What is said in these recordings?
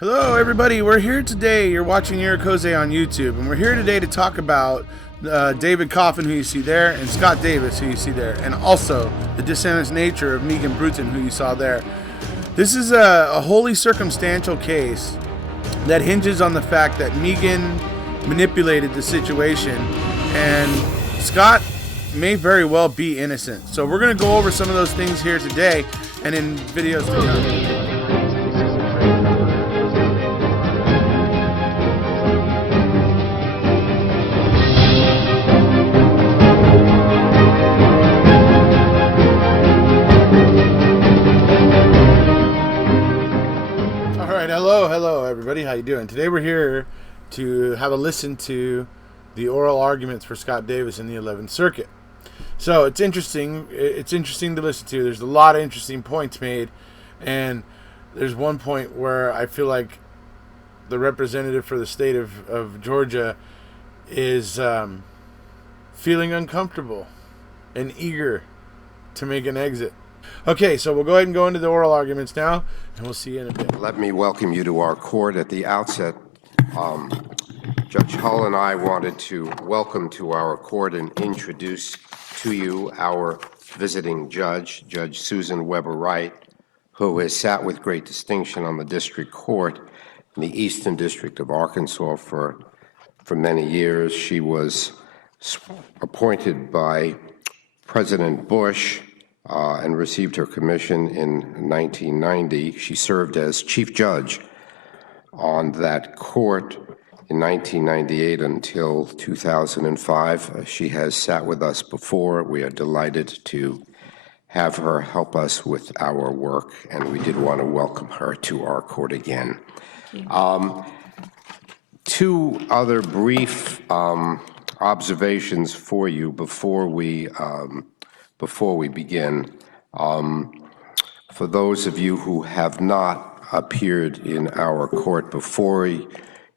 Hello, everybody. We're here today. You're watching Eric Jose on YouTube, and we're here today to talk about David Coffin, who you see there, and Scott Davis, who you see there, and also the dishonest nature of Megan Bruton, who you saw there. This is a wholly circumstantial case that hinges on the fact that Megan manipulated the situation, and Scott may very well be innocent. So we're going to go over some of those things here today and in videos to come. Hello everybody, how you doing? Today we're here to have a listen to the oral arguments for Scott Davis in the 11th Circuit. So it's interesting to listen to. There's a lot of interesting points made, and there's one point where I feel like the representative for the state of Georgia is feeling uncomfortable and eager to make an exit. Okay, so we'll go ahead and go into the oral arguments now, and we'll see you in a bit. Let me welcome you to our court. At the outset, Judge Hull and I wanted to welcome to our court and introduce to you our visiting judge, Judge Susan Weber Wright, who has sat with great distinction on the district court in the Eastern District of Arkansas for many years. She was appointed by President Bush and received her commission in 1990. She served as chief judge on that court in 1998 until 2005. She has sat with us before. We are delighted to have her help us with our work, and we did want to welcome her to our court again. Two other brief observations for you before we begin. For those of you who have not appeared in our court before,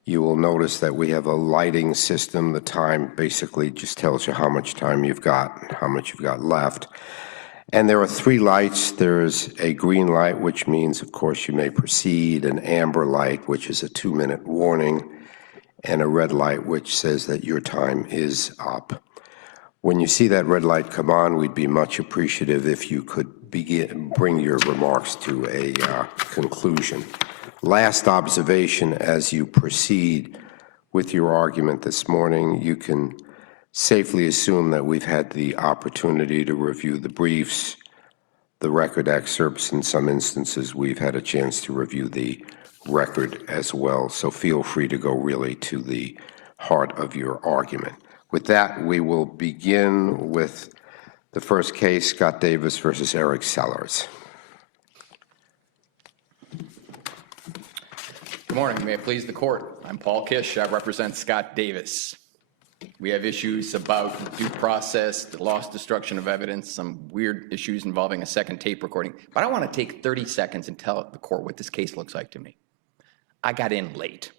you will notice that we have a lighting system. The time basically just tells you how much time you've got, how much you've got left. And there are three lights. There's a green light, which means, of course, you may proceed, an amber light, which is a 2-minute warning, and a red light, which says that your time is up. When you see that red light come on, we'd be much appreciative if you could bring your remarks to a conclusion. Last observation, as you proceed with your argument this morning, you can safely assume that we've had the opportunity to review the briefs, the record excerpts. In some instances, we've had a chance to review the record as well. So feel free to go really to the heart of your argument. With that, we will begin with the first case, Scott Davis versus Eric Sellers. Good morning. May it please the court. I'm Paul Kish. I represent Scott Davis. We have issues about due process, the loss, destruction of evidence, some weird issues involving a second tape recording. But I want to take 30 seconds and tell the court what this case looks like to me. I got in late.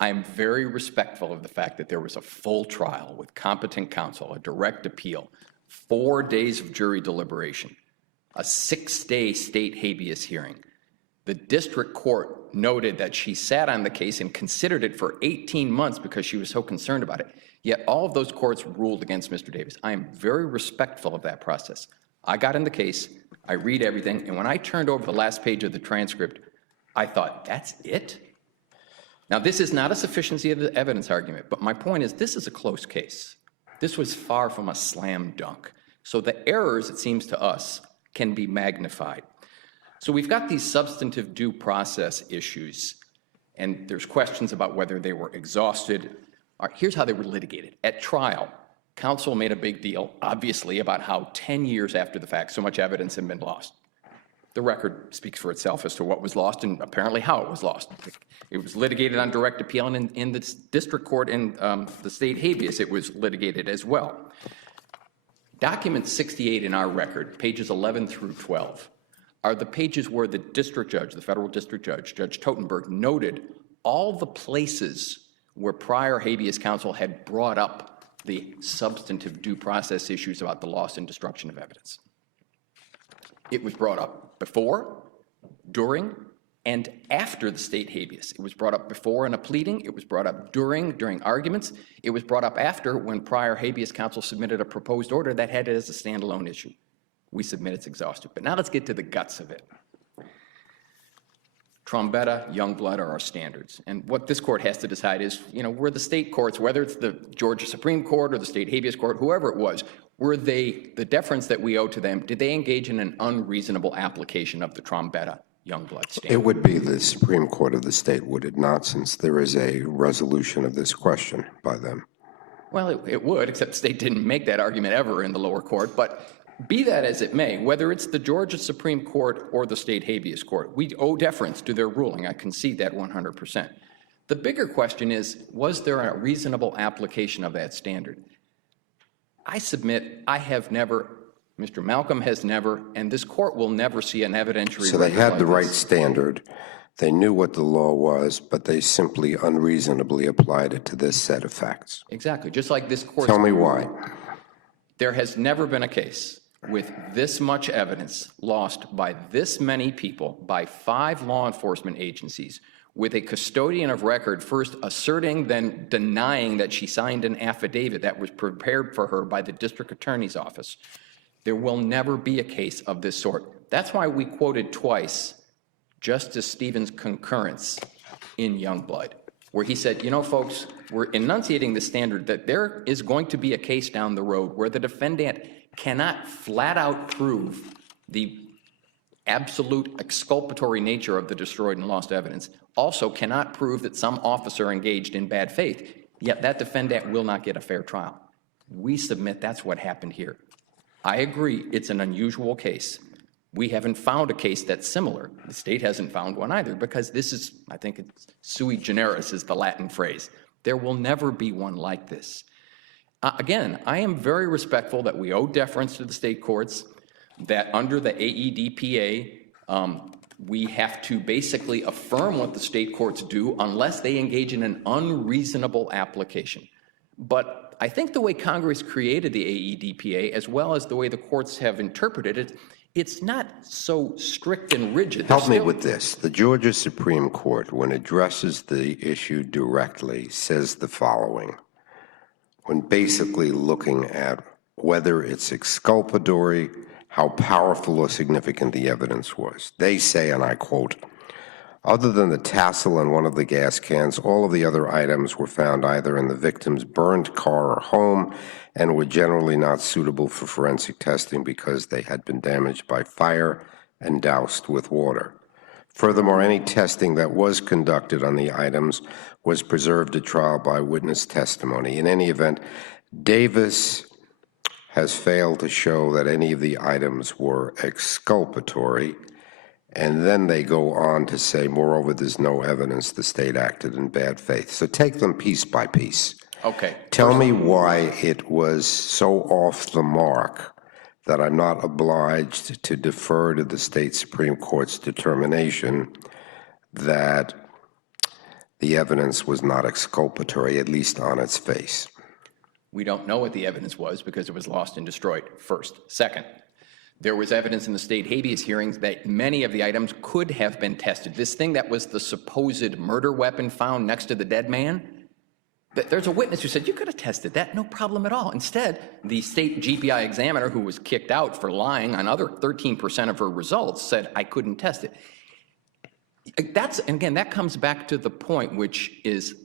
I am very respectful of the fact that there was a full trial with competent counsel, a direct appeal, 4 days of jury deliberation, a 6-day state habeas hearing. The district court noted that she sat on the case and considered it for 18 months because she was so concerned about it. Yet all of those courts ruled against Mr. Davis. I am very respectful of that process. I got in the case, I read everything, and when I turned over the last page of the transcript, I thought, that's it? Now, this is not a sufficiency of the evidence argument, but my point is this is a close case. This was far from a slam dunk. So the errors, it seems to us, can be magnified. So we've got these substantive due process issues, and there's questions about whether they were exhausted. Here's how they were litigated. At trial, counsel made a big deal, obviously, about how 10 years after the fact, so much evidence had been lost. The record speaks for itself as to what was lost and apparently how it was lost. It was litigated on direct appeal, and in the district court and the state habeas, it was litigated as well. Document 68 in our record, pages 11 through 12, are the pages where the district judge, the federal district judge, Judge Totenberg, noted all the places where prior habeas counsel had brought up the substantive due process issues about the loss and destruction of evidence. It was brought up before, during, and after the state habeas. It was brought up before in a pleading. It was brought up during arguments. It was brought up after when prior habeas counsel submitted a proposed order that had it as a standalone issue. We submit it's exhausted. But now let's get to the guts of it. Trombetta, Youngblood are our standards. And what this court has to decide is, were the state courts, whether it's the Georgia Supreme Court or the state habeas court, whoever it was, were they, the deference that we owe to them, did they engage in an unreasonable application of the Trombetta, Youngblood standard? It would be the Supreme Court of the state, would it not, since there is a resolution of this question by them? Well, it would, except the state didn't make that argument ever in the lower court. But be that as it may, whether it's the Georgia Supreme Court or the state habeas court, we owe deference to their ruling. I concede that 100%. The bigger question is, was there a reasonable application of that standard? I submit I have never, Mr. Malcolm has never, and this court will never see an evidentiary. So they had the right standard. They knew what the law was, but they simply unreasonably applied it to this set of facts. Exactly. Just like this court. Tell me why. There has never been a case with this much evidence lost by this many people, by 5 law enforcement agencies, with a custodian of record first asserting, then denying that she signed an affidavit that was prepared for her by the district attorney's office. There will never be a case of this sort. That's why we quoted twice Justice Stevens' concurrence in Youngblood, where he said, folks, we're enunciating the standard that there is going to be a case down the road where the defendant cannot flat out prove the absolute exculpatory nature of the destroyed and lost evidence, also cannot prove that some officer engaged in bad faith, yet that defendant will not get a fair trial. We submit that's what happened here. I agree it's an unusual case. We haven't found a case that's similar. The state hasn't found one either, because this is, I think it's sui generis is the Latin phrase. There will never be one like this. Again, I am very respectful that we owe deference to the state courts, that under the AEDPA, we have to basically affirm what the state courts do unless they engage in an unreasonable application. But I think the way Congress created the AEDPA, as well as the way the courts have interpreted it, it's not so strict and rigid. Help me with this. The Georgia Supreme Court, when it addresses the issue directly, says the following. When basically looking at whether it's exculpatory, how powerful or significant the evidence was. They say, and I quote, other than the tassel on one of the gas cans, all of the other items were found either in the victim's burned car or home and were generally not suitable for forensic testing because they had been damaged by fire and doused with water. Furthermore, any testing that was conducted on the items was preserved at trial by witness testimony. In any event, Davis has failed to show that any of the items were exculpatory, and then they go on to say, moreover, there's no evidence the state acted in bad faith. So take them piece by piece. Okay. Tell me why it was so off the mark that I'm not obliged to defer to the state Supreme Court's determination that the evidence was not exculpatory, at least on its face. We don't know what the evidence was because it was lost and destroyed, first. Second, there was evidence in the state habeas hearings that many of the items could have been tested. This thing that was the supposed murder weapon found next to the dead man, there's a witness who said, you could have tested that, no problem at all. Instead, the state GPI examiner, who was kicked out for lying on other 13% of her results, said, I couldn't test it. And again, that comes back to the point, which is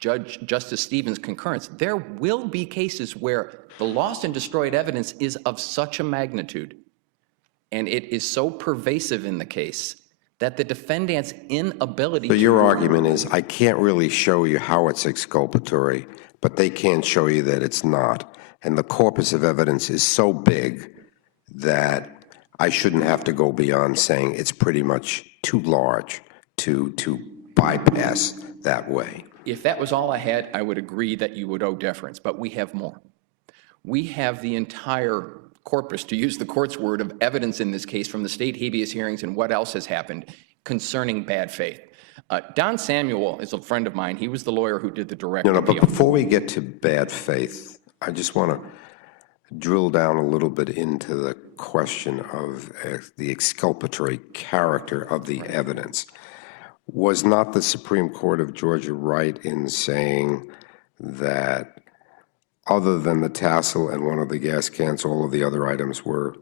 Justice Stevens' concurrence. There will be cases where the lost and destroyed evidence is of such a magnitude, and it is so pervasive in the case, that the defendant's inability So your argument is, I can't really show you how it's exculpatory, but they can't show you that it's not. And the corpus of evidence is so big that I shouldn't have to go beyond saying it's pretty much too large to bypass that way. If that was all I had, I would agree that you would owe deference, but we have more. We have the entire corpus, to use the court's word, of evidence in this case from the state habeas hearings and what else has happened concerning bad faith. Don Samuel is a friend of mine. He was the lawyer who did the direct appeal. But before we get to bad faith, I just want to drill down a little bit into the question of the exculpatory character of the evidence. Was not the Supreme Court of Georgia right in saying that other than the tassel and one of the gas cans, all of the other items were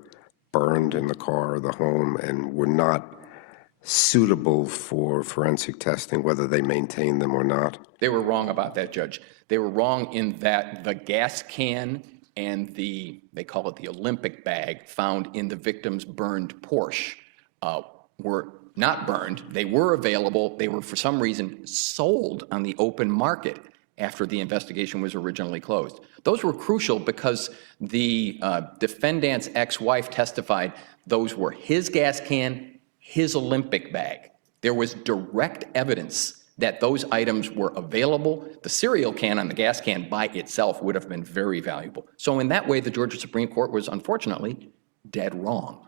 burned in the car or the home and were not suitable for forensic testing, whether they maintained them or not? They were wrong about that, Judge. They were wrong in that the gas can and they call it the Olympic bag, found in the victim's burned Porsche were not burned. They were available. They were, for some reason, sold on the open market after the investigation was originally closed. Those were crucial because the defendant's ex-wife testified those were his gas can, his Olympic bag. There was direct evidence that those items were available. The cereal can on the gas can by itself would have been very valuable. So in that way, the Georgia Supreme Court was unfortunately dead wrong.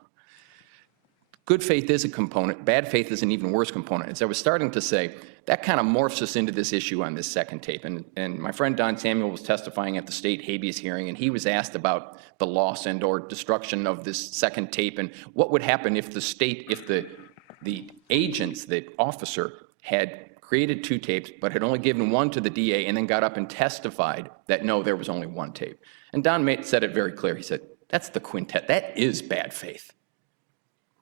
Good faith is a component. Bad faith is an even worse component. As I was starting to say, that kind of morphs us into this issue on this second tape. And my friend Don Samuel was testifying at the state habeas hearing, and he was asked about the loss and or destruction of this second tape and what would happen if the state, if the agents, the officer, had created two tapes but had only given one to the DA and then got up and testified that no, there was only one tape. And Don said it very clear. He said, that's the quintet. That is bad faith.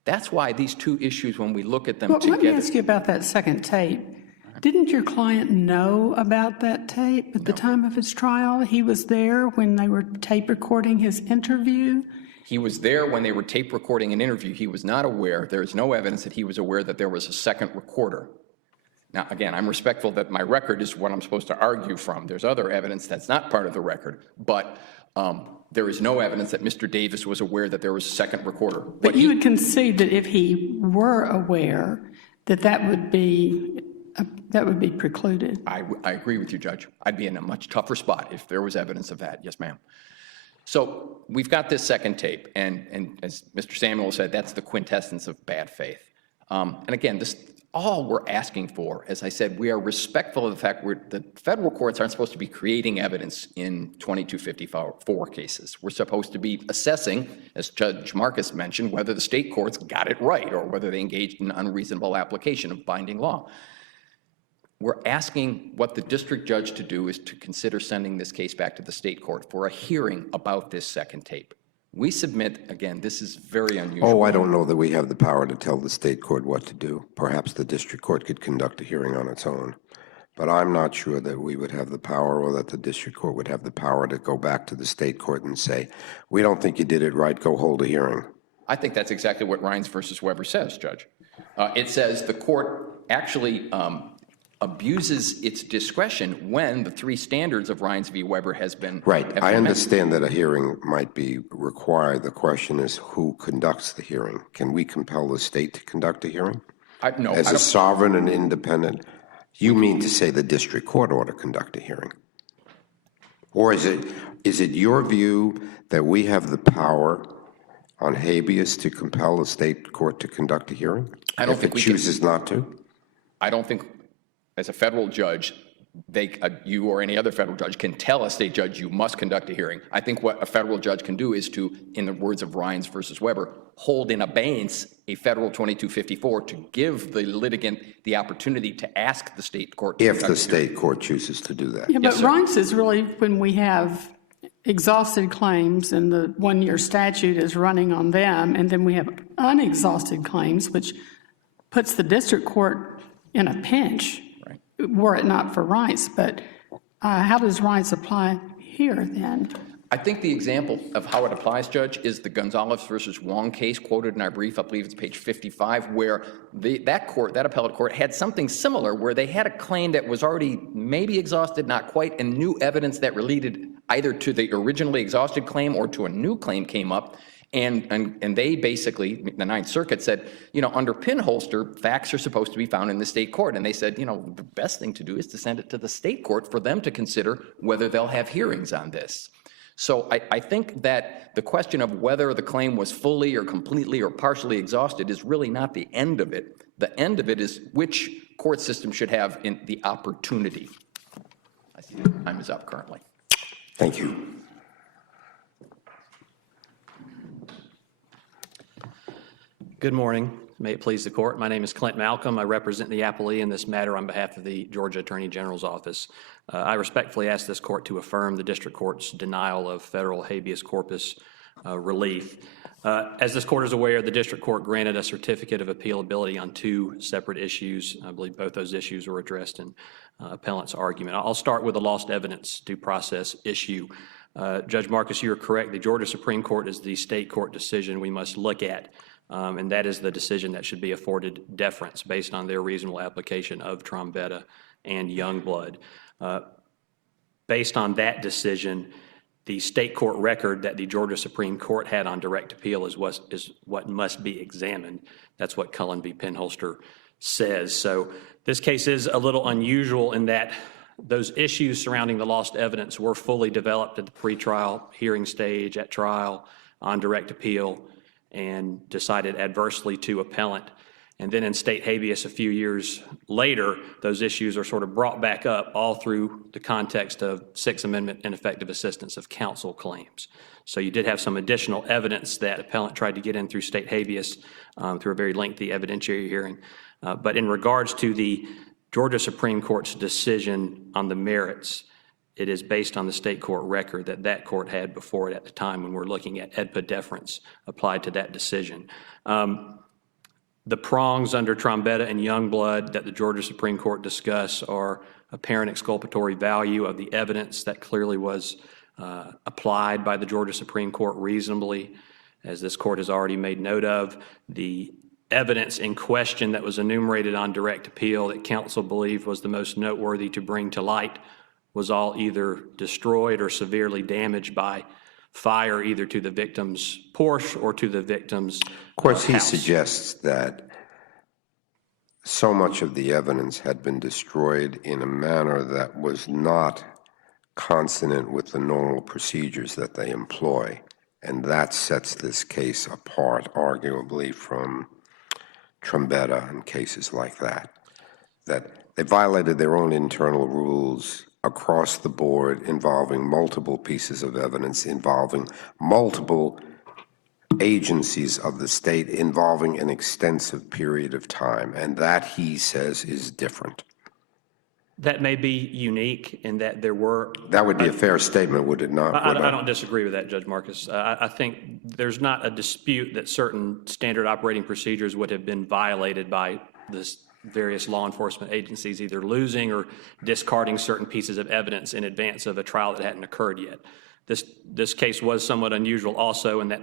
That's why these two issues, when we look at them together. Let me ask you about that second tape. Didn't your client know about that tape at the time of his trial? He was there when they were tape recording his interview? He was there when they were tape recording an interview. He was not aware. There is no evidence that he was aware that there was a second recorder. Now, again, I'm respectful that my record is what I'm supposed to argue from. There's other evidence that's not part of the record, but there is no evidence that Mr. Davis was aware that there was a second recorder. But you would concede that if he were aware, that would be precluded. I agree with you, Judge. I'd be in a much tougher spot if there was evidence of that. Yes, ma'am. So we've got this second tape, and as Mr. Samuel said, that's the quintessence of bad faith. And again, this all we're asking for, as I said, we are respectful of the fact the federal courts aren't supposed to be creating evidence in 2254 cases. We're supposed to be assessing, as Judge Marcus mentioned, whether the state courts got it right or whether they engaged in unreasonable application of binding law. We're asking what the district judge to do is to consider sending this case back to the state court for a hearing about this second tape. We submit, again, this is very unusual. Oh, I don't know that we have the power to tell the state court what to do. Perhaps the district court could conduct a hearing on its own. But I'm not sure that we would have the power or that the district court would have the power to go back to the state court and say, we don't think you did it right, go hold a hearing. I think that's exactly what Rines versus Weber says, Judge. It says the court actually abuses its discretion when the three standards of Rines v. Weber has been. Right. I understand that a hearing might be required. The question is who conducts the hearing. Can we compel the state to conduct a hearing? No. As a sovereign and independent, you mean to say the district court ought to conduct a hearing? Or is it your view that we have the power on habeas to compel the state court to conduct a hearing? I don't if think it chooses not to? I don't think as a federal judge, you or any other federal judge can tell a state judge you must conduct a hearing. I think what a federal judge can do is to, in the words of Rines versus Weber, hold in abeyance a federal 2254 to give the litigant the opportunity to ask the state court. If the state court chooses to do that. Yeah, Yes, but sir. Rines is really when we have exhausted claims and the one-year statute is running on them, and then we have unexhausted claims, which puts the district court in a pinch. Were it not for Rines, but how does Rines apply here then? I think the example of how it applies, Judge, is the Gonzalez versus Wong case quoted in our brief. I believe it's page 55, where that appellate court had something similar, where they had a claim that was already maybe exhausted, not quite, and new evidence that related either to the originally exhausted claim or to a new claim came up. And they basically, the Ninth Circuit said, under pinholster, facts are supposed to be found in the state court. And they said, the best thing to do is to send it to the state court for them to consider whether they'll have hearings on this. So I think that the question of whether the claim was fully or completely or partially exhausted is really not the end of it. The end of it is which court system should have the opportunity. I see the time is up currently. Thank you. Good morning. May it please the court. My name is Clint Malcolm. I represent the appellee in this matter on behalf of the Georgia Attorney General's office. I respectfully ask this court to affirm the district court's denial of federal habeas corpus relief. As this court is aware, the district court granted a certificate of appealability on two separate issues. I believe both those issues were addressed in appellant's argument. I'll start with the lost evidence due process issue. Judge Marcus, you are correct. The Georgia Supreme Court is the state court decision we must look at, and that is the decision that should be afforded deference based on their reasonable application of Trombetta and Youngblood. Based on that decision, the state court record that the Georgia Supreme Court had on direct appeal is what must be examined. That's what Cullen v. Penholster says. So this case is a little unusual in that those issues surrounding the lost evidence were fully developed at the pretrial hearing stage, at trial, on direct appeal, and decided adversely to appellant. And then in state habeas a few years later, those issues are sort of brought back up all through the context of Sixth Amendment ineffective assistance of counsel claims. So you did have some additional evidence that appellant tried to get in through state habeas through a very lengthy evidentiary hearing. But in regards to the Georgia Supreme Court's decision on the merits, it is based on the state court record that that court had before it at the time when we're looking at EDPA deference applied to that decision. The prongs under Trombetta and Youngblood that the Georgia Supreme Court discuss are apparent exculpatory value of the evidence that clearly was applied by the Georgia Supreme Court reasonably, as this court has already made note of. The evidence in question that was enumerated on direct appeal that counsel believed was the most noteworthy to bring to light was all either destroyed or severely damaged by fire, either to the victim's Porsche or to the victim's Of course, he house. suggests that so much of the evidence had been destroyed in a manner that was not consonant with the normal procedures that they employ. And that sets this case apart, arguably, from Trombetta and cases like that. That they violated their own internal rules across the board involving multiple pieces of evidence, involving multiple agencies of the state, involving an extensive period of time. And that, he says, is different. That may be unique in that there were... That would be a fair statement, would it not? I don't disagree with that, Judge Marcus. I think there's not a dispute that certain standard operating procedures would have been violated by the various law enforcement agencies, either losing or discarding certain pieces of evidence in advance of a trial that hadn't occurred yet. This case was somewhat unusual also in that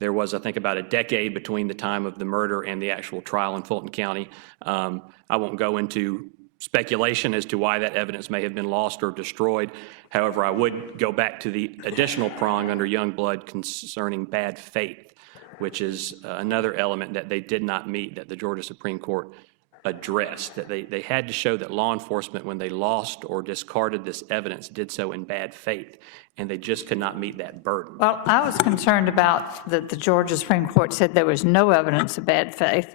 there was, I think, about a decade between the time of the murder and the actual trial in Fulton County. I won't go into speculation as to why that evidence may have been lost or destroyed. However, I would go back to the additional prong under Youngblood concerning bad faith, which is another element that they did not meet that the Georgia Supreme Court addressed, that they had to show that law enforcement, when they lost or discarded this evidence, did so in bad faith, and they just could not meet that burden. Well, I was concerned about that the Georgia Supreme Court said there was no evidence of bad faith.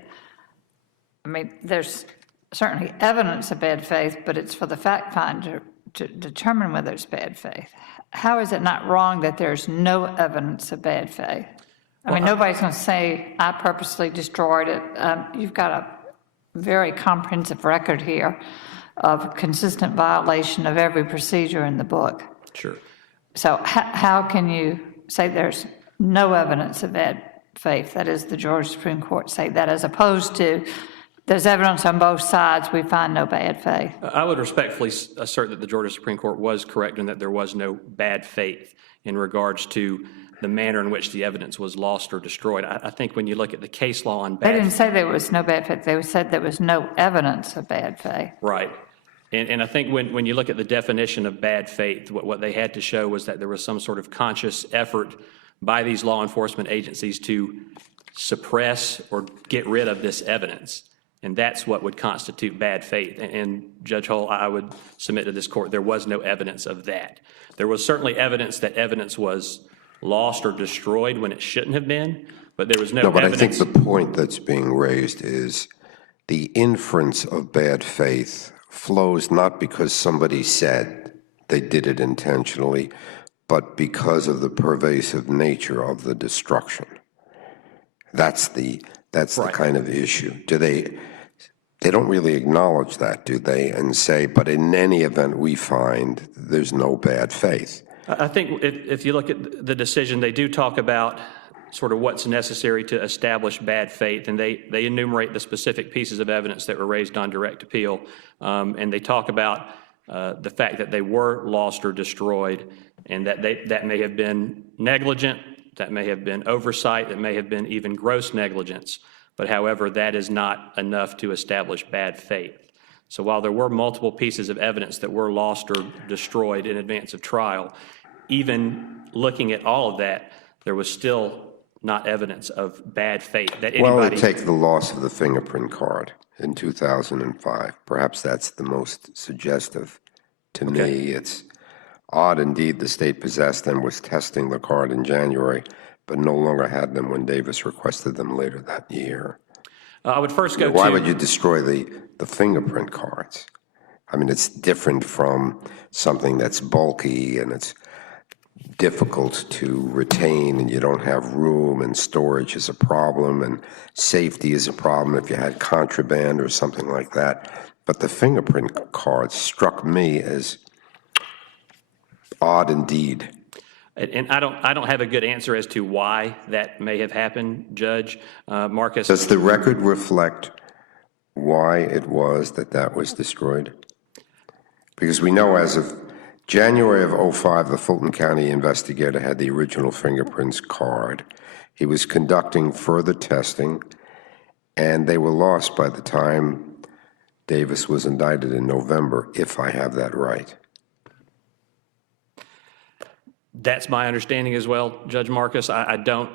I mean, there's certainly evidence of bad faith, but it's for the fact finder to determine whether it's bad faith. How is it not wrong that there's no evidence of bad faith? I mean, nobody's going to say, I purposely destroyed it. You've got a very comprehensive record here of consistent violation of every procedure in the book. Sure. So how can you say there's no evidence of bad faith? That is, the Georgia Supreme Court say that, as opposed to there's evidence on both sides, we find no bad faith. I would respectfully assert that the Georgia Supreme Court was correct in that there was no bad faith in regards to the manner in which the evidence was lost or destroyed. I think when you look at the case law on bad faith. They didn't say there was no bad faith. They said there was no evidence of bad faith. Right. And I think when you look at the definition of bad faith, what they had to show was that there was some sort of conscious effort by these law enforcement agencies to suppress or get rid of this evidence. And that's what would constitute bad faith. And Judge Hull, I would submit to this court, there was no evidence of that. There was certainly evidence that evidence was lost or destroyed when it shouldn't have been, but there was no evidence. But I think the point that's being raised is the inference of bad faith flows not because somebody said they did it intentionally, but because of the pervasive nature of the destruction. That's the That's the Right. kind of issue. They don't really acknowledge that, do they? And say, but in any event, we find there's no bad faith. I think if you look at the decision, they do talk about sort of what's necessary to establish bad faith, and they enumerate the specific pieces of evidence that were raised on direct appeal, and they talk about the fact that they were lost or destroyed, and that may have been negligent, that may have been oversight, that may have been even gross negligence. But however, that is not enough to establish bad faith. So while there were multiple pieces of evidence that were lost or destroyed in advance of trial, even looking at all of that, there was still not evidence of bad faith that anybody... Well, take the loss of the fingerprint card in 2005. Perhaps that's the most suggestive to me. It's odd indeed the state possessed them, was testing the card in January, but no longer had them when Davis requested them later that year. I would first go Why to... would you destroy the fingerprint cards? I mean, it's different from something that's bulky and it's difficult to retain and you don't have room, and storage is a problem and safety is a problem if you had contraband or something like that. But the fingerprint cards struck me as odd indeed. And I don't have a good answer as to why that may have happened, Judge Marcus. Does the record reflect why it was that was destroyed? Because we know as of January of 2005, the Fulton County investigator had the original fingerprints card. He was conducting further testing, and they were lost by the time Davis was indicted in November, if I have that right. That's my understanding as well, Judge Marcus. I don't,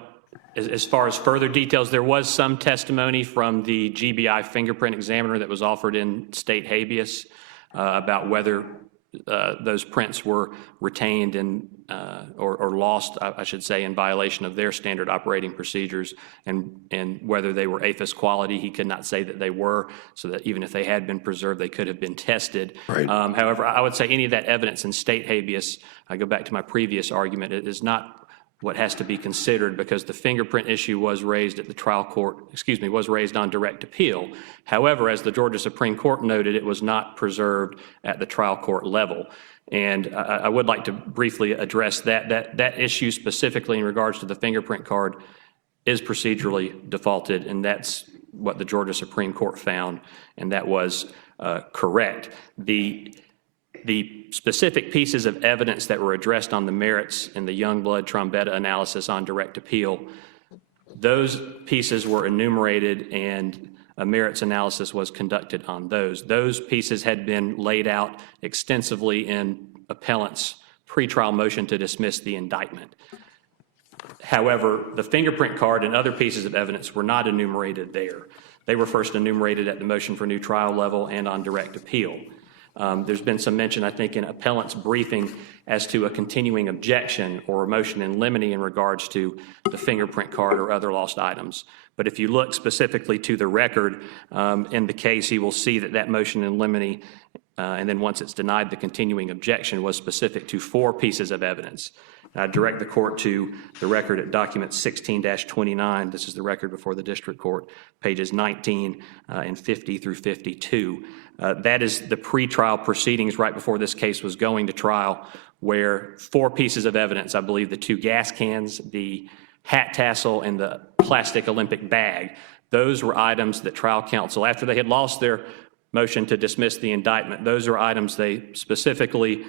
as far as further details, there was some testimony from the GBI fingerprint examiner that was offered in state habeas about whether those prints were retained and or lost, I should say, in violation of their standard operating procedures, and whether they were APHIS quality. He could not say that they were, so that even if they had been preserved, they could have been tested. Right. However, I would say any of that evidence in state habeas, I go back to my previous argument, it is not what has to be considered, because the fingerprint issue was raised at the trial court, was raised on direct appeal. However, as the Georgia Supreme Court noted, it was not preserved at the trial court level. And I would like to briefly address that issue specifically in regards to the fingerprint card is procedurally defaulted, and that's what the Georgia Supreme Court found, and that was correct. The specific pieces of evidence that were addressed on the merits in the Youngblood Trombetta analysis on direct appeal, those pieces were enumerated and a merits analysis was conducted on those. Those pieces had been laid out extensively in appellant's pretrial motion to dismiss the indictment. However, the fingerprint card and other pieces of evidence were not enumerated there. They were first enumerated at the motion for new trial level and on direct appeal. There's been some mention, I think, in appellant's briefing as to a continuing objection or a motion in limine in regards to the fingerprint card or other lost items. But if you look specifically to the record in the case, you will see that that motion in limine, and then once it's denied, the continuing objection was specific to 4 pieces of evidence. I direct the court to the record at document 16-29. This is the record before the district court, pages 19 and 50 through 52. That is the pretrial proceedings right before this case was going to trial, where 4 pieces of evidence, I believe the 2 gas cans, the hat tassel, and the plastic Olympic bag, those were items that trial counsel, after they had lost their motion to dismiss the indictment, those are items they specifically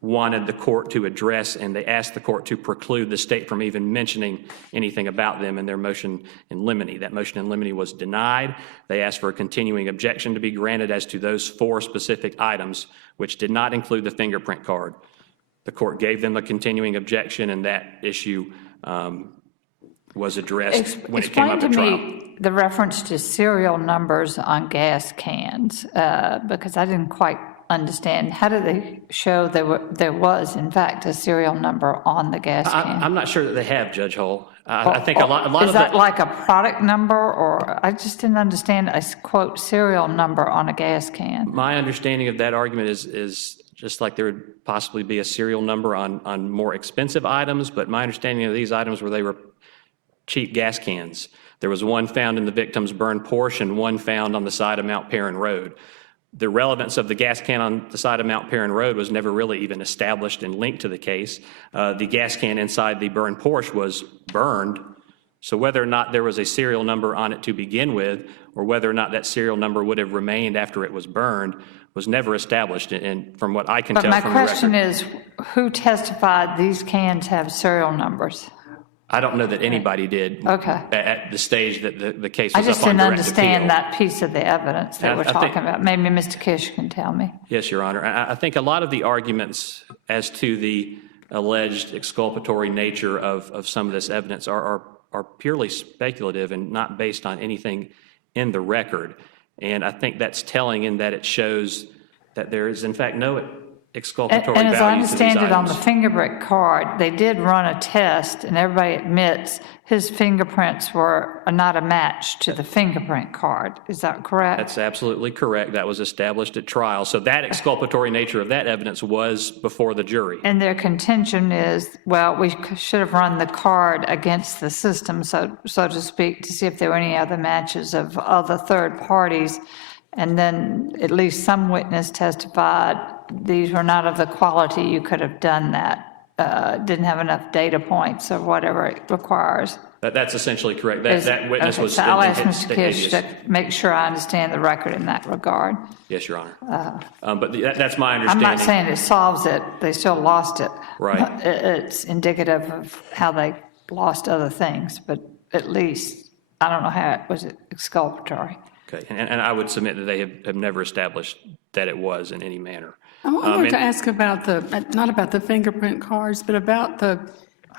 wanted the court to address, and they asked the court to preclude the state from even mentioning anything about them in their motion in limine. That motion in limine was denied. They asked for a continuing objection to be granted as to those 4 specific items, which did not include the fingerprint card. The court gave them a continuing objection, and that issue was addressed when it came up at trial. Explain to me the reference to serial numbers on gas cans, because I didn't quite understand. How do they show there was, in fact, a serial number on the gas can? I'm not sure that they have, Judge Hull. I think a lot of is that like a product number, or I just didn't understand a quote serial number on a gas can? My understanding of that argument is just like there would possibly be a serial number on more expensive items, but my understanding of these items were they were cheap gas cans. There was one found in the victim's burned Porsche and one found on the side of Mount Perrin Road. The relevance of the gas can on the side of Mount Perrin Road was never really even established and linked to the case. The gas can inside the burned Porsche was burned, so whether or not there was a serial number on it to begin with, or whether or not that serial number would have remained after it was burned, was never established. And from what I can But tell my from the record, question is, who testified these cans have serial numbers? I don't know that anybody did. Okay. At the stage that the case I was just up on didn't direct understand appeal. that piece of the evidence that Yeah, we're I think- talking about. Maybe Mr. Kish can tell me. Yes, Your Honor. I think a lot of the arguments as to the alleged exculpatory nature of some of this evidence are purely speculative and not based on anything in the record. And I think that's telling in that it shows that there is, in fact, no exculpatory And as I value to these understand it, on the items. fingerprint card, they did run a test, and everybody admits his fingerprints were not a match to the fingerprint card. Is that correct? That's absolutely correct. That was established at trial. So that exculpatory nature of that evidence was before the jury. And their contention is, well, we should have run the card against the system, so to speak, to see if there were any other matches of other third parties. And then at least some witness testified these were not of the quality you could have done that, didn't have enough data points or whatever it requires. That's essentially correct. That witness Okay, was. so I'll in ask Mr. Kish habeas. to make sure I understand the record in that regard. Yes, Your Honor. But that's my I'm understanding. not saying it solves it, they still lost it. Right. It's indicative of how they lost other things, but at least, I don't know how it was exculpatory. Okay, and I would submit that they have never established that it was in any manner. I wanted to ask about not about the fingerprint cards, but about the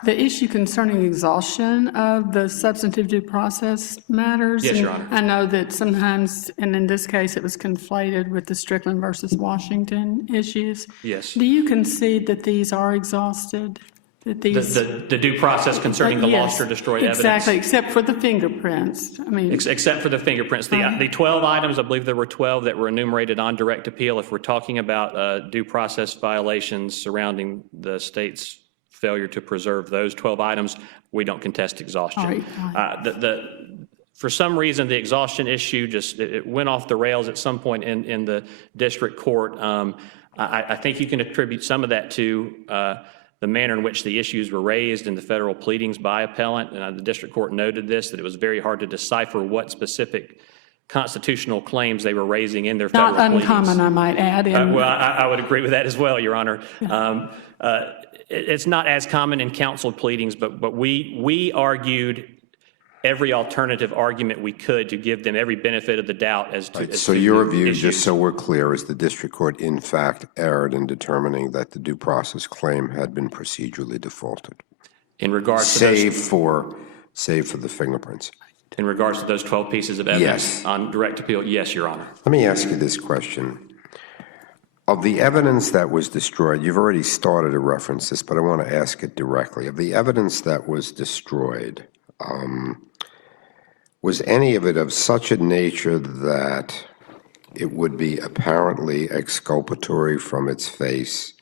issue concerning exhaustion of the substantive due process matters. Yes, Your And Honor. I know that sometimes, and in this case, it was conflated with the Strickland versus Washington issues. Yes. Do you concede that these are exhausted? That these? The due process concerning the lost or destroyed evidence? Exactly, except for the fingerprints. I mean, Except for the fingerprints. The 12 items, I believe there were 12 that were enumerated on direct appeal. If we're talking about due process violations surrounding the state's failure to preserve those 12 items, we don't contest exhaustion. Right. For some reason, the exhaustion issue just it went off the rails at some point in the district court. I think you can attribute some of that to the manner in which the issues were raised in the federal pleadings by appellant. And the district court noted this, that it was very hard to decipher what specific constitutional claims they were raising in their federal not pleadings. uncommon, I might add. Well, I would agree with that as well, Your Honor. It's not as common in counseled pleadings, but we argued every alternative argument we could to give them every benefit of the doubt as to. So your view, just so we're clear, is the district court in fact erred in determining that the due process claim had been procedurally defaulted, In regards to those, save for the fingerprints. in regards to those 12 pieces of evidence Yes. on direct appeal, yes, Your Honor. Let me ask you this question. Of the evidence that was destroyed, you've already started to reference this, but I want to ask it directly. Of the evidence that was destroyed, was any of it of such a nature that it would be apparently exculpatory from its face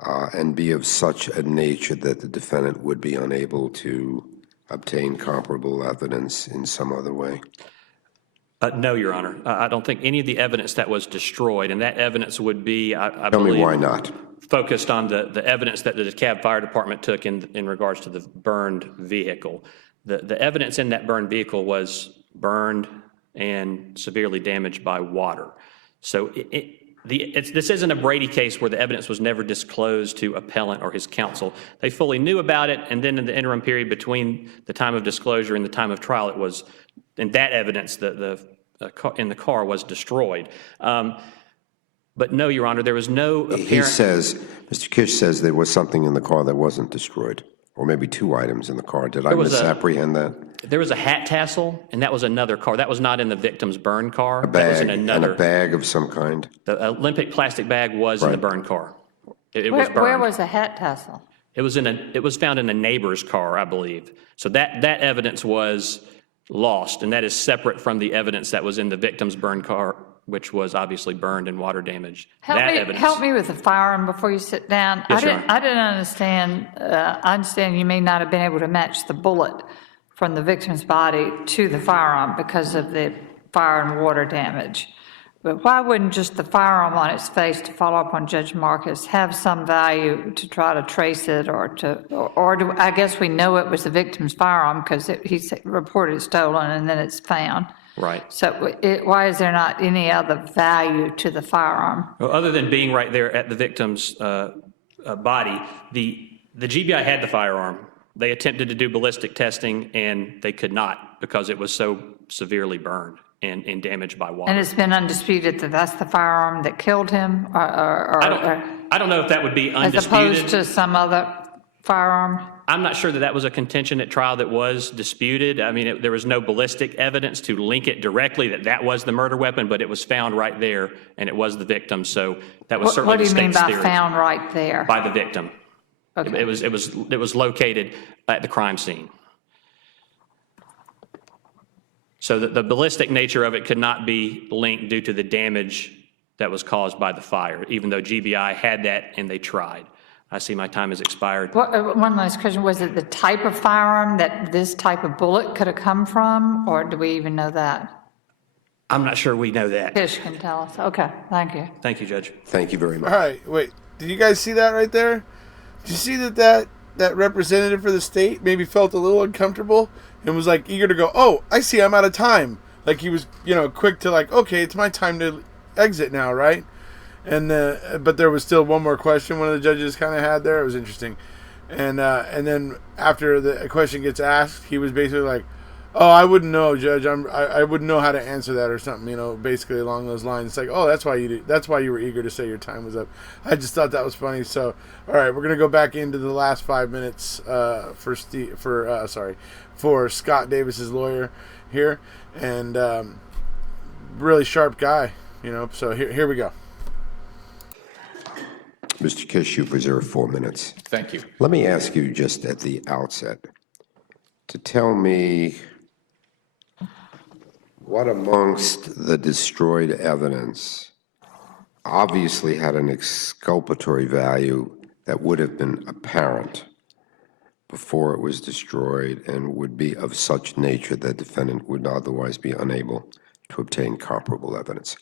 and be of such a nature that the defendant would be unable to obtain comparable evidence in some other way? No, Your Honor. I don't think any of the evidence that was destroyed, and that evidence would be, I Tell me believe, why not. focused on the evidence that the DeKalb Fire Department took in regards to the burned vehicle. The evidence in that burned vehicle was burned and severely damaged by water. So this isn't a Brady case where the evidence was never disclosed to appellant or his counsel. They fully knew about it, and then in the interim period between the time of disclosure and the time of trial, it was, and that evidence in the car was destroyed. But no, Your Honor, there was no apparent. He says, Mr. Kish says there was something in the car that wasn't destroyed, or maybe two items in the car. Did I misapprehend that? There was a hat tassel, and that was another car. That was not in the victim's burn car. A That was bag, in and another. a bag of some kind? The Olympic plastic bag was in the burn car. It was burned. Where was the hat tassel? It was found in a neighbor's car, I believe. So that evidence was lost, and that is separate from the evidence that was in the victim's burn car, which was obviously burned and water damaged. Help me with the firearm before you sit down. Yes, Your Honor. I didn't understand. I understand you may not have been able to match the bullet, from the victim's body to the firearm because of the fire and water damage. But why wouldn't just the firearm on its face, to follow up on Judge Marcus, have some value to try to trace it I guess we know it was the victim's firearm because he's reported stolen and then it's found. Right. So why is there not any other value to the firearm? Well, other than being right there at the victim's body, the GBI had the firearm. They attempted to do ballistic testing, and they could not because it was so severely burned and damaged by water. And it's been undisputed that that's the firearm that killed him, I don't know if that would be as undisputed. opposed to some other firearm? I'm not sure that that was a contention at trial that was disputed. I mean, there was no ballistic evidence to link it directly that that was the murder weapon, but it was found right there, and it was the victim. So that was certainly the state's theory. What do you mean by found right there? By the victim. Okay. It was located at the crime scene. So the ballistic nature of it could not be linked due to the damage that was caused by the fire, even though GBI had that and they tried. I see my time has expired. One last question, was it the type of firearm that this type of bullet could have come from, or do we even know that? I'm not sure we know that. Fish can tell us. Okay, thank you. Thank you, Judge. Thank you very much. All right, wait. Did you guys see that right there? Did you see that representative for the state maybe felt a little uncomfortable and was like eager to go, oh, I see, I'm out of time. Like he was, quick to like, okay, it's my time to exit now, right? And but there was still one more question one of the judges kind of had there. It was interesting. And then after the question gets asked, he was basically like, oh, I wouldn't know, Judge. I wouldn't know how to answer that or something, basically along those lines. It's like, oh, that's why you were eager to say your time was up. I just thought that was funny. So, all right, we're gonna go back into the last 5 minutes for Scott Davis's lawyer here, and really sharp guy, So here we go. Mr. Kish, you've reserved 4 minutes. Thank you. Let me ask you just at the outset to tell me what amongst the destroyed evidence obviously had an exculpatory value that would have been apparent before it was destroyed and would be of such nature that the defendant would otherwise be unable to obtain comparable evidence.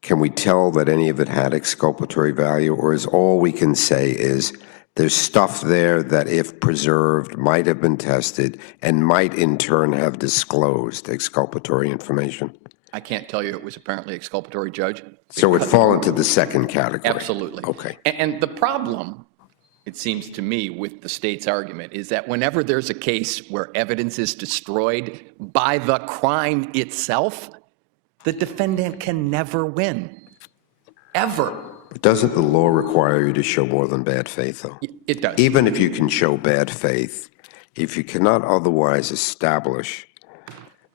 Can we tell that any of it had exculpatory value, or is all we can say is there's stuff there that, if preserved, might have been tested and might in turn have disclosed exculpatory information? I can't tell you it was apparently exculpatory, Judge. So it would fall into the second category? Absolutely. Okay. And the problem, it seems to me, with the state's argument is that whenever there's a case where evidence is destroyed by the crime itself, the defendant can never win, ever. Doesn't the law require you to show more than bad faith, though? It does. Even if you can show bad faith, if you cannot otherwise establish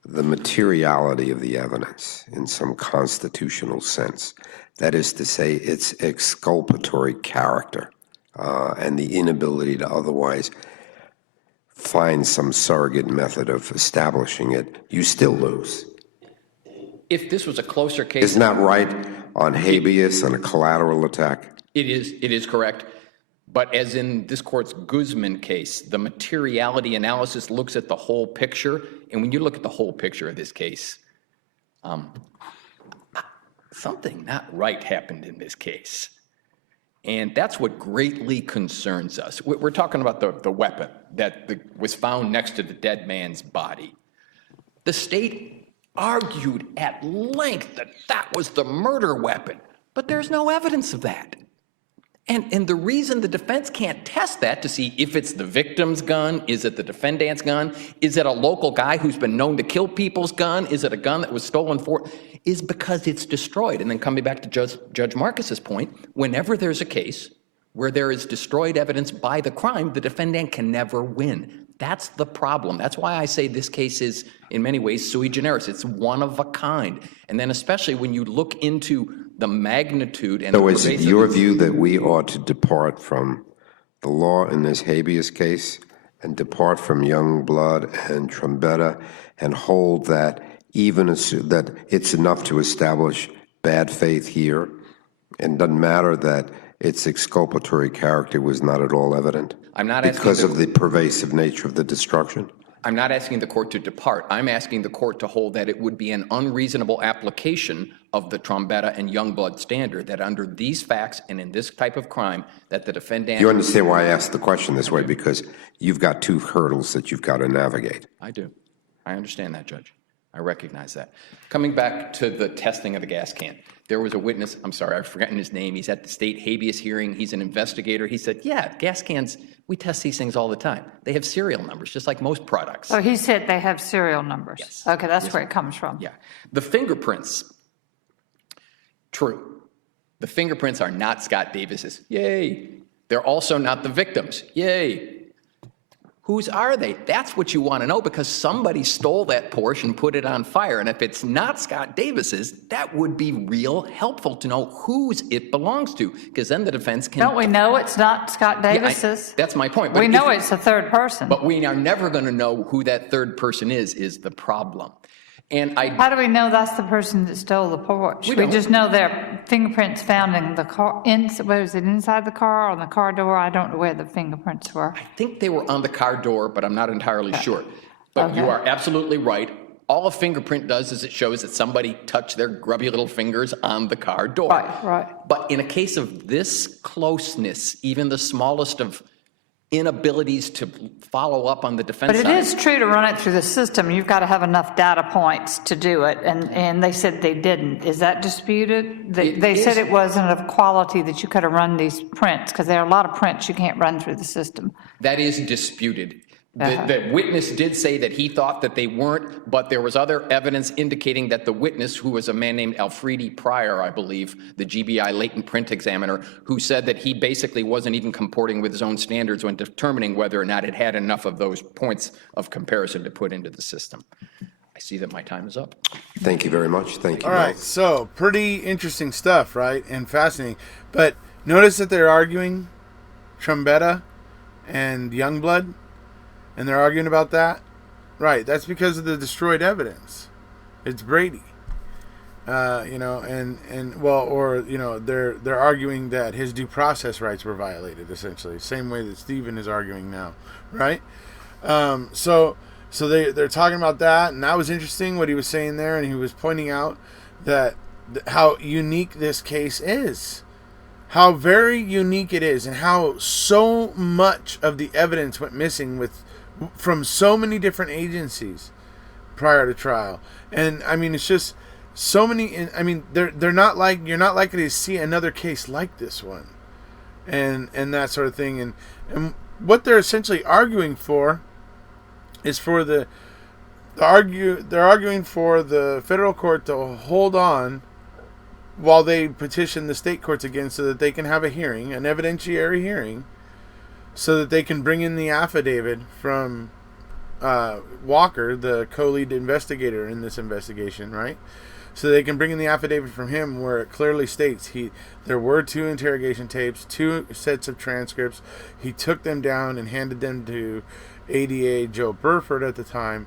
the materiality of the evidence in some constitutional sense, that is to say, its exculpatory character and the inability to otherwise find some surrogate method of establishing it, you still lose. If this was a closer case... Isn't that right on habeas and a collateral attack? It is correct. But as in this court's Guzman case, the materiality analysis looks at the whole picture. And when you look at the whole picture of this case, something not right happened in this case. And that's what greatly concerns us. We're talking about the weapon that was found next to the dead man's body. The state argued at length that that was the murder weapon, but there's no evidence of that. And the reason the defense can't test that to see if it's the victim's gun, is it the defendant's gun, is it a local guy who's been known to kill people's gun, is it a gun that was stolen is because it's destroyed. And then coming back to Judge Marcus's point, whenever there's a case where there is destroyed evidence by the crime, the defendant can never win. That's the problem. That's why I say this case is, in many ways, sui generis. It's one of a kind. And then especially when you look into the magnitude and... So is it your view that we ought to depart from the law in this habeas case and depart from Youngblood and Trombetta and hold that that it's enough to establish bad faith here and doesn't matter that its exculpatory character was not at all evident? I'm not asking... Because of the pervasive nature of the destruction? I'm not asking the court to depart. I'm asking the court to hold that it would be an unreasonable application of the Trombetta and Youngblood standard, that under these facts and in this type of crime, that the defendant... You understand why I asked the question this way? Because you've got two hurdles that you've got to navigate. I do. I understand that, Judge. I recognize that. Coming back to the testing of the gas can, there was a witness, I'm sorry, I've forgotten his name. He's at the state habeas hearing. He's an investigator. He said, yeah, gas cans, we test these things all the time. They have serial numbers, just like most products. So he said they have serial numbers? Yes. Okay, that's where it comes from. Yeah. The fingerprints, true. The fingerprints are not Scott Davis's. Yay. They're also not the victims. Yay. Whose are they? That's what you want to know, because somebody stole that Porsche and put it on fire. And if it's not Scott Davis's, that would be real helpful to know whose it belongs to, because then the defense can... Don't we know it's not Scott Yeah, Davis's? that's my point. But We know if- it's a third person. But we are never going to know who that third person is the problem. And I... How do we know that's the person that stole the Porsche? We We don't. just know their fingerprints found in the car, where was it, inside the car, or on the car door? I don't know where the fingerprints were. I think they were on the car door, but I'm not entirely sure. But you Okay. are absolutely right. All a fingerprint does is it shows that somebody touched their grubby little fingers on the car door. Right. But in a case of this closeness, even the smallest of inabilities to follow up on the defense But it side. is true to run it through the system. You've got to have enough data points to do it, and they said they didn't. Is that disputed? They said is. it wasn't of quality that you could have run these prints, because there are a lot of prints you can't run through the system. That is disputed. The witness did say that he thought that they weren't, but there was other evidence indicating that the witness, who was a man named Alfredi Pryor, I believe, the GBI latent print examiner, who said that he basically wasn't even comporting with his own standards when determining whether or not it had enough of those points of comparison to put into the system. I see that my time is up. Thank you very much. Thank you All right, both. so pretty interesting stuff, right? And fascinating. But notice that they're arguing Trombetta and Youngblood, and they're arguing about that. Right, that's because of the destroyed evidence. It's Brady. They're arguing that his due process rights were violated, essentially, same way that Stephen is arguing now, right? So they're talking about that, and that was interesting what he was saying there, and he was pointing out that how unique this case is, how very unique it is, and how so much of the evidence went missing from so many different agencies prior to trial. And I mean, it's just so many. I mean, they're not like, you're not likely to see another case like this one, and that sort of thing. And what they're essentially arguing for is for they're arguing for the federal court to hold on while they petition the state courts again, so that they can have a hearing, an evidentiary hearing, so that they can bring in the affidavit from Walker, the co-lead investigator in this investigation, right? So they can bring in the affidavit from him where it clearly states there were 2 interrogation tapes, 2 sets of transcripts. He took them down and handed them to ADA Joe Burford at the time,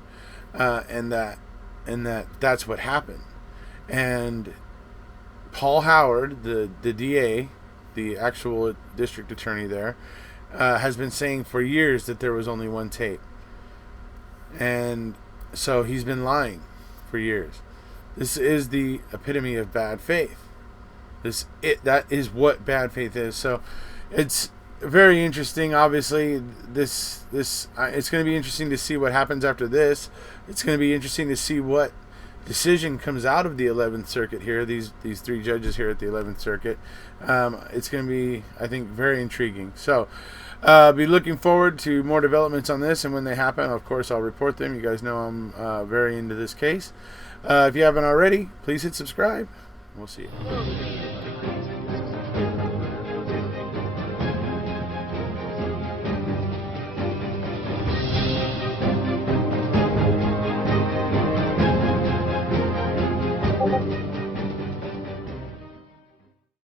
and that's what happened. And Paul Howard, the DA, the actual district attorney there, has been saying for years that there was only 1 tape. And so he's been lying for years. This is the epitome of bad faith. That is what bad faith is. So it's very interesting. Obviously, it's going to be interesting to see what happens after this. It's going to be interesting to see what decision comes out of the 11th Circuit here, these 3 judges here at the 11th Circuit. It's going to be, I think, very intriguing. So be looking forward to more developments on this, and when they happen, of course, I'll report them. You guys know I'm very into this case. If you haven't already, please hit subscribe. We'll see you.